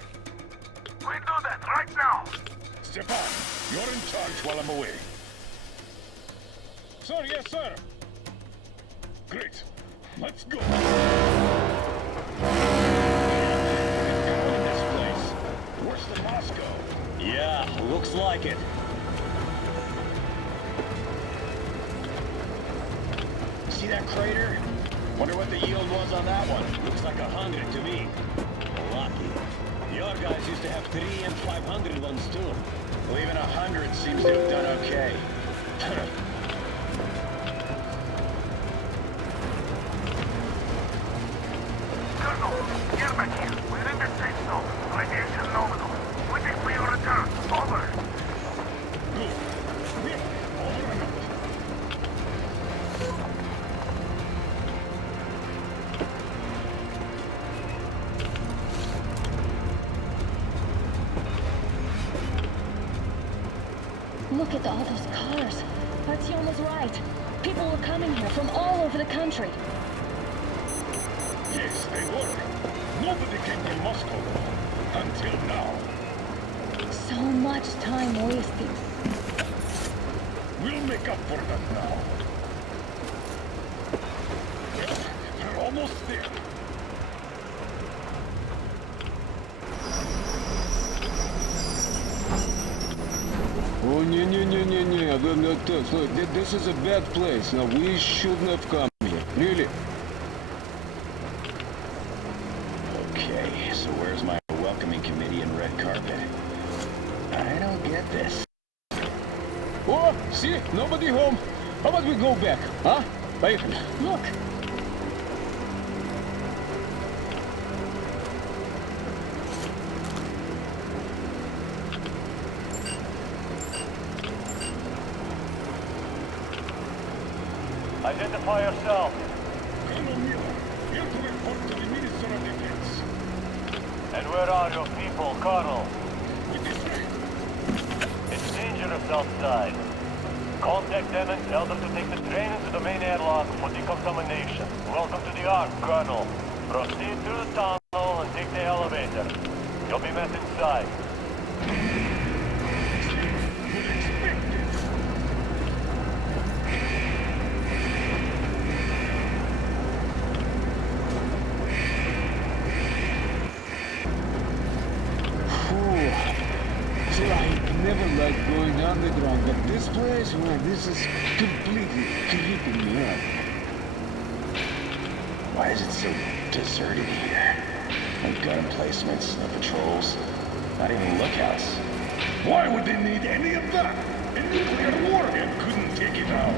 We do that right now. Stepan, you're in charge while I'm away. Sir, yes, sir. Great. Let's go. In this place. Worse than Moscow. Yeah, looks like it. See that crater? Wonder what the yield was on that one. Looks like 100 to me. Lucky. Your guys used to have 3 and 500 ones too. Well, even 100 seems to have done okay. Colonel, Yermak here. We're in the safe zone. Radiation nominal. Waiting for your return. Over. Good. Here, over and out. Look at all those cars. Artyom was right. People were coming here from all over the country. Yes, they were. Nobody came to Moscow until now. So much time wasted. We'll make up for that now. Well, we're almost there. Oh, look, this is a bad place. Now, we shouldn't have come here. Really? Okay, so where's my welcoming committee and red carpet? I don't get this. Oh, see? Nobody home. How about we go back, huh? Поехали. Look! Identify yourself. Colonel Miller, here to report to the Minister of Defense. And where are your people, Colonel? With this way. It's dangerous outside. Contact them and tell them to take the train into the main airlock for decontamination. Welcome to the Ark, Colonel. Proceed through the tunnel and take the elevator. You'll be met inside. Never liked going underground, but this place, well, this is completely creeping me out. Why is it so deserted here? No gun emplacements, no patrols, not even lookouts. Why would they need any of that? A nuclear warhead couldn't take it out.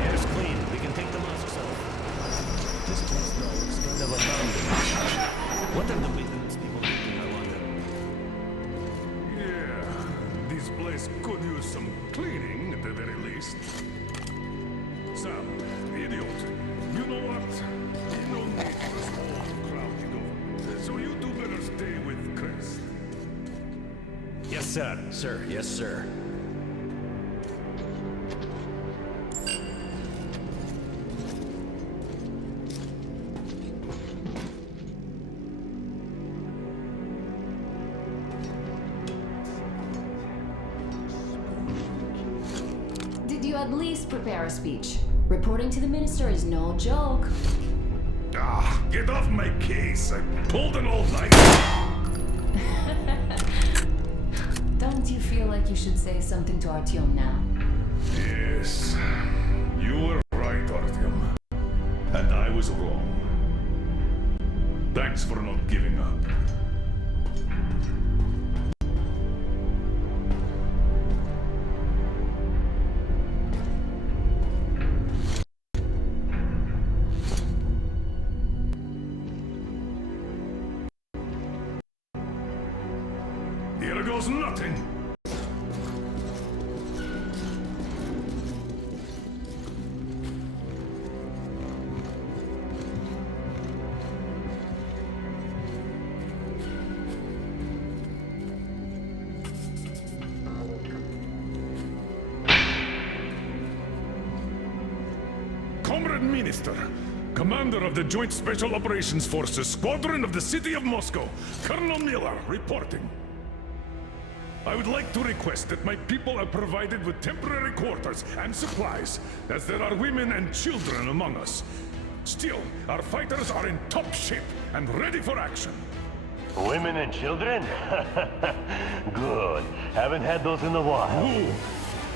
Air's clean. We can take the masks off. This place, though, looks kind of abandoned. What are the maintenance people thinking, I wonder? Yeah, this place could use some cleaning at the very least. Sam, idiot, you know what? No need for us all to crowd you over. So you two better stay with Crest. Yes, sir. Sir, yes, sir. Did you at least prepare a speech? Reporting to the minister is no joke. Ah, get off my case. I pulled an all-nighter. Don't you feel like you should say something to Artyom now? Yes. You were right, Artyom. And I was wrong. Thanks for not giving up. Here goes nothing! Comrade Minister, Commander of the Joint Special Operations Forces, Squadron of the City of Moscow, Colonel Miller, reporting. I would like to request that my people are provided with temporary quarters and supplies, as there are women and children among us. Still, our fighters are in top shape and ready for action. Women and children? Good. Haven't had those in a while. Who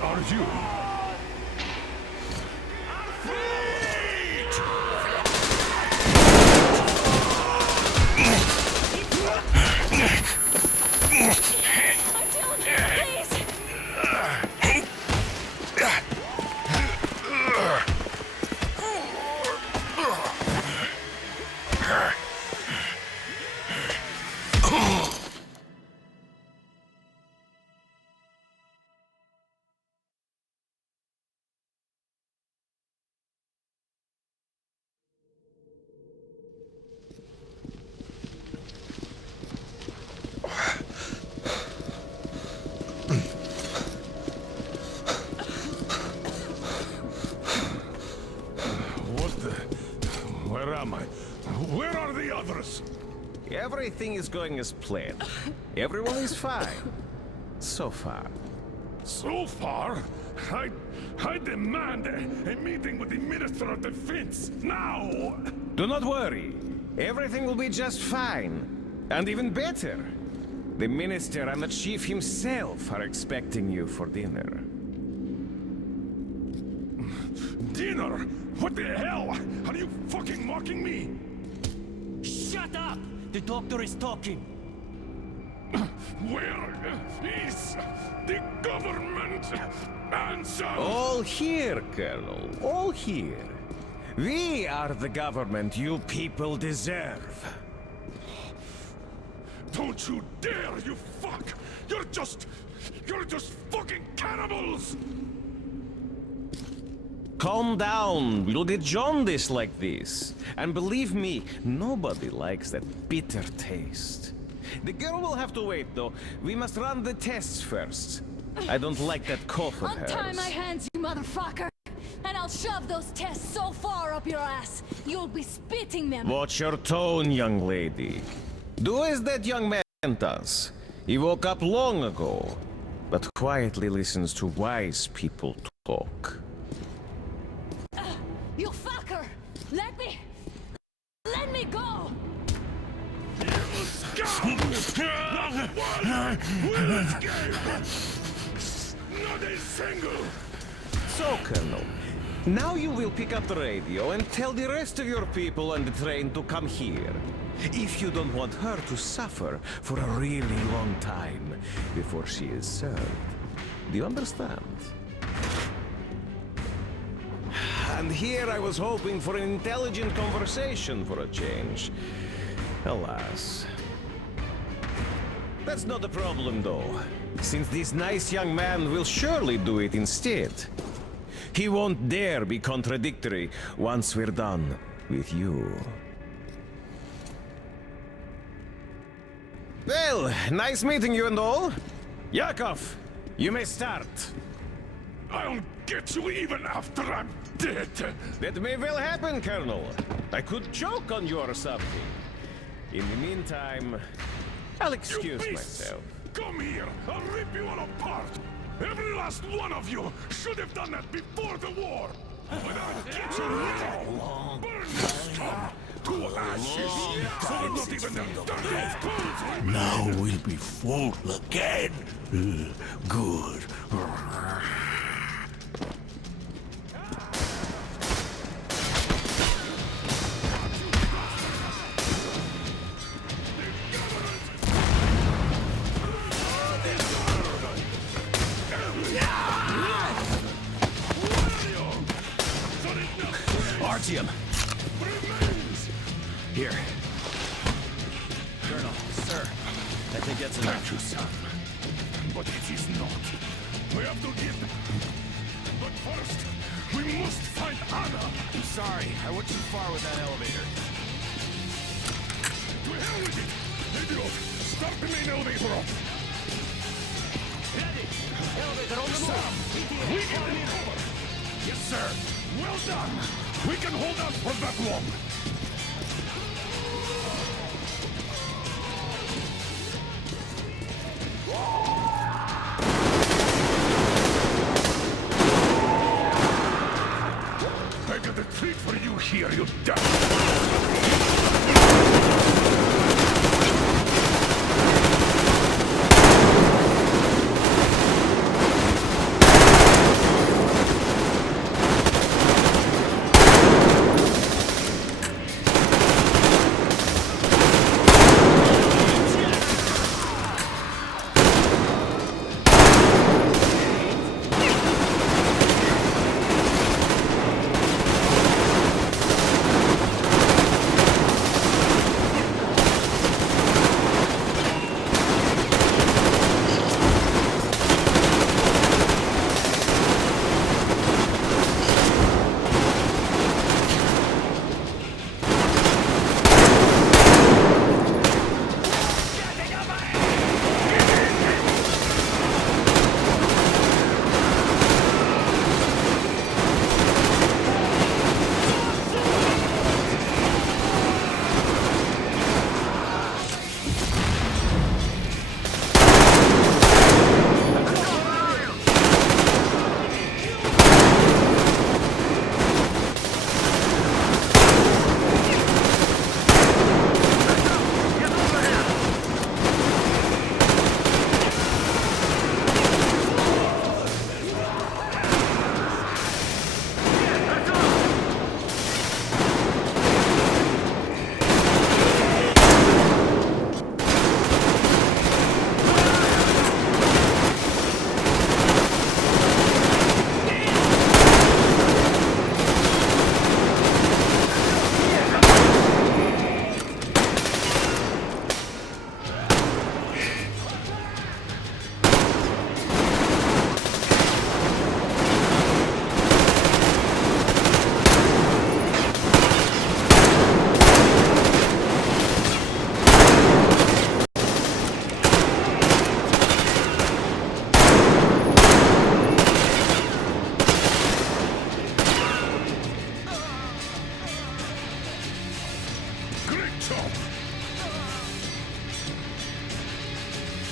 are you? Where am I? Where are the others? Everything is going as planned. Everyone is fine. So far. So far? I demand a meeting with the Minister of Defense, now! Do not worry. Everything will be just fine. And even better. The Minister and the Chief himself are expecting you for dinner. Dinner? What the hell? Are you fucking mocking me? Shut up! The doctor is talking. Where is the government? Answer! All here, Colonel. All here. We are the government you people deserve. Don't you dare, you fuck! You're just fucking cannibals! Calm down. We'll get jaundice like this. And believe me, nobody likes that bitter taste. The girl will have to wait, though. We must run the tests first. I don't like that cough of hers. Untie my hands, you motherfucker! And I'll shove those tests so far up your ass, you'll be spitting them. Watch your tone, young lady. Do as that young man does. He woke up long ago, but quietly listens to wise people talk. You fucker! Let me go! You scum! Not one will escape! Not a single! So, Colonel, now you will pick up the radio and tell the rest of your people on the train to come here. If you don't want her to suffer for a really long time before she is served. Do you understand? And here I was hoping for an intelligent conversation for a change. Alas. That's not a problem, though, since this nice young man will surely do it instead. He won't dare be contradictory once we're done with you. Well, nice meeting you and all. Yakov, you may start. I'll get you even after I'm dead. That may well happen, Colonel. I could choke on you or something. In the meantime, I'll excuse myself. Come here! I'll rip you all apart! Every last one of you should have done that before the war! But I'll get you now! Burn you scum! Now we'll be full again. Good. Artyom! Here. Colonel, sir, I think that's enough. Thank you, son. But it is not. We have to get... But first, we must find Anna. I'm sorry, I went too far with that elevator. To hell with it! Idiot! Start the main elevator up! Ready! Elevator on the move! Sam! We can recover! Yes, sir! Well done! We can hold out for that long! I got a treat for you here, you duck!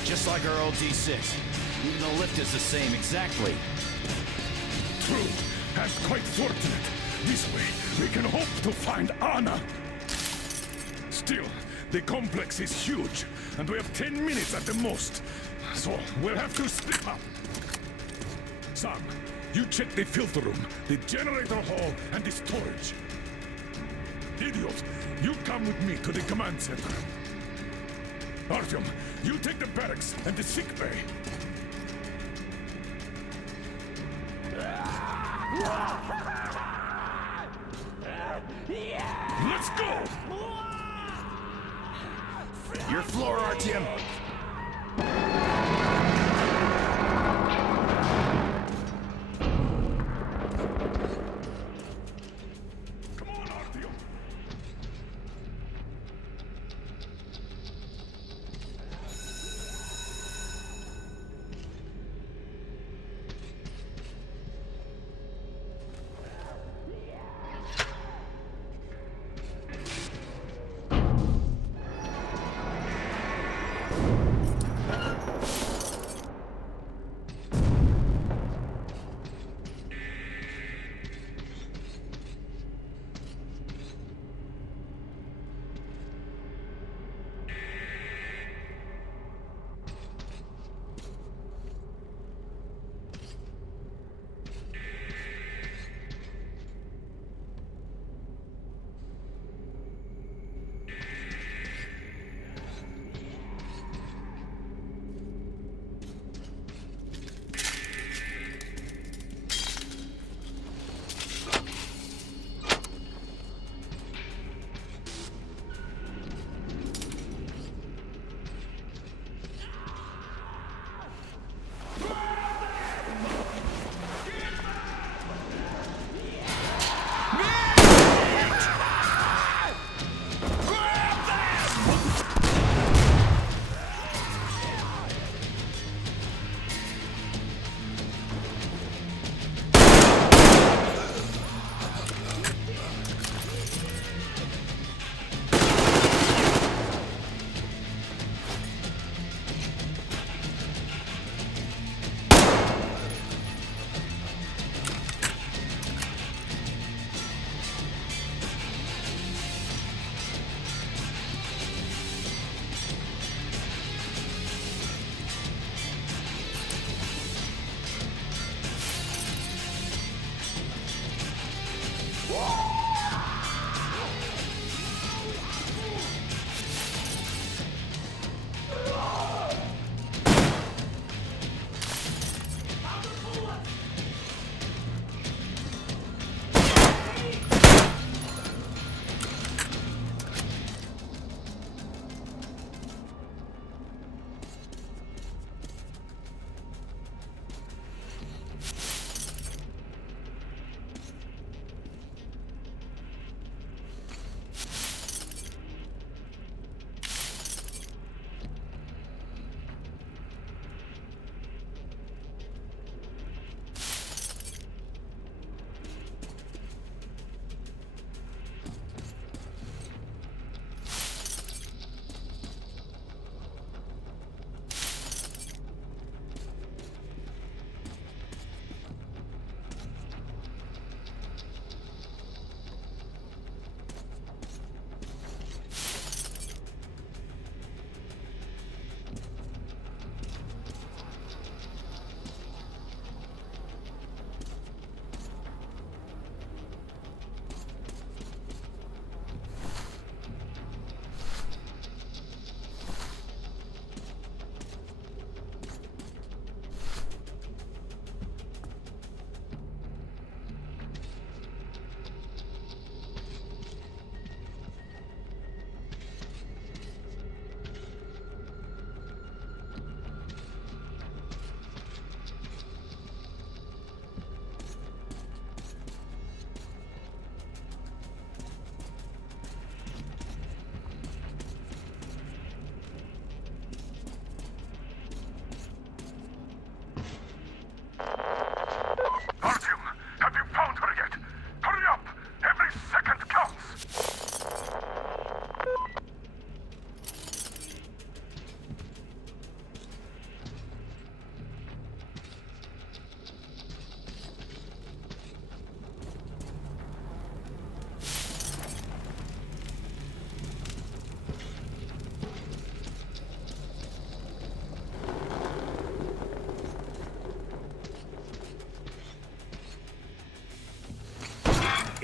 Just like our old D6. Even the lift is the same, exactly. True, and quite fortunate. This way, we can hope to find Anna. Still, the complex is huge, and we have 10 minutes at the most. So, we'll have to split up. Sam, you check the filter room, the generator hall, and the storage. Idiot, you come with me to the command center. Artyom, you take the barracks and the sick bay. Let's go! Your floor, Artyom!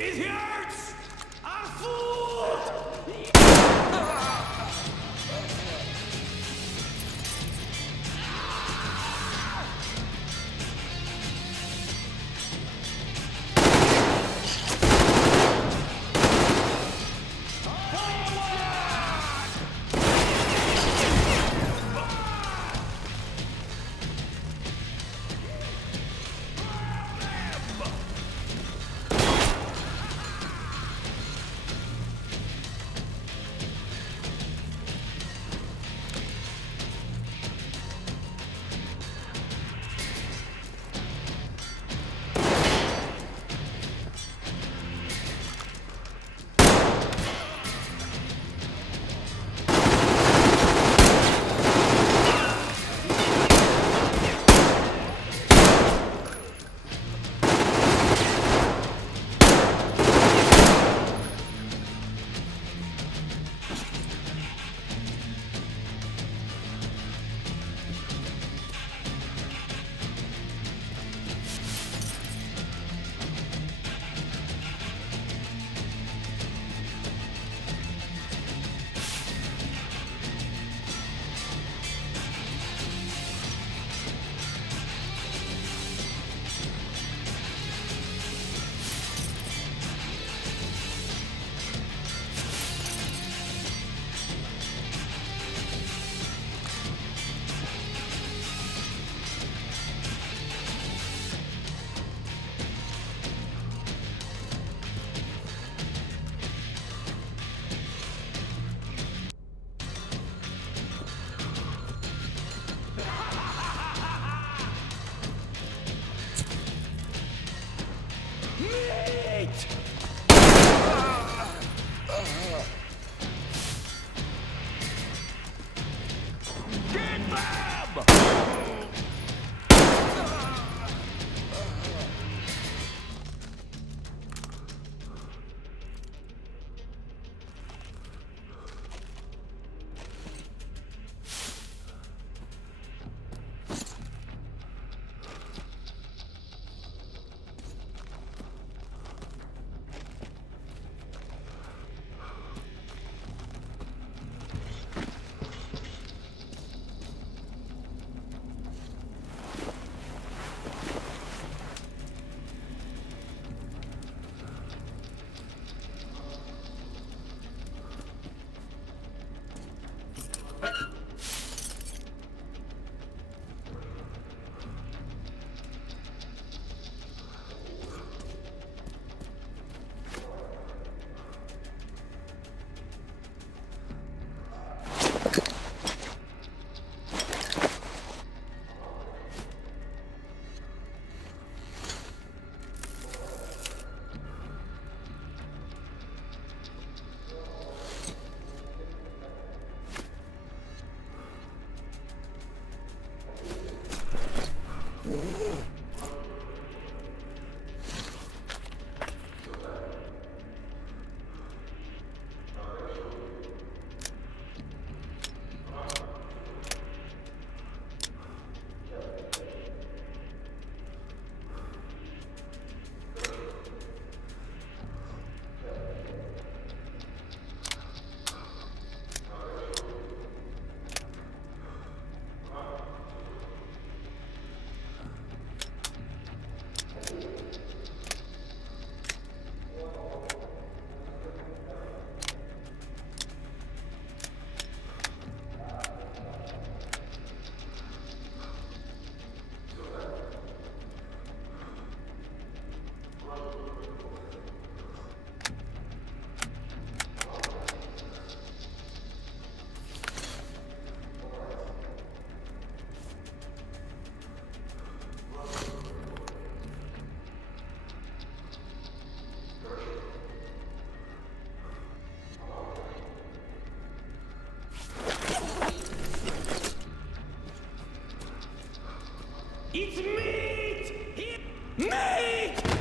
It hurts! Our food! It's meat! Meat!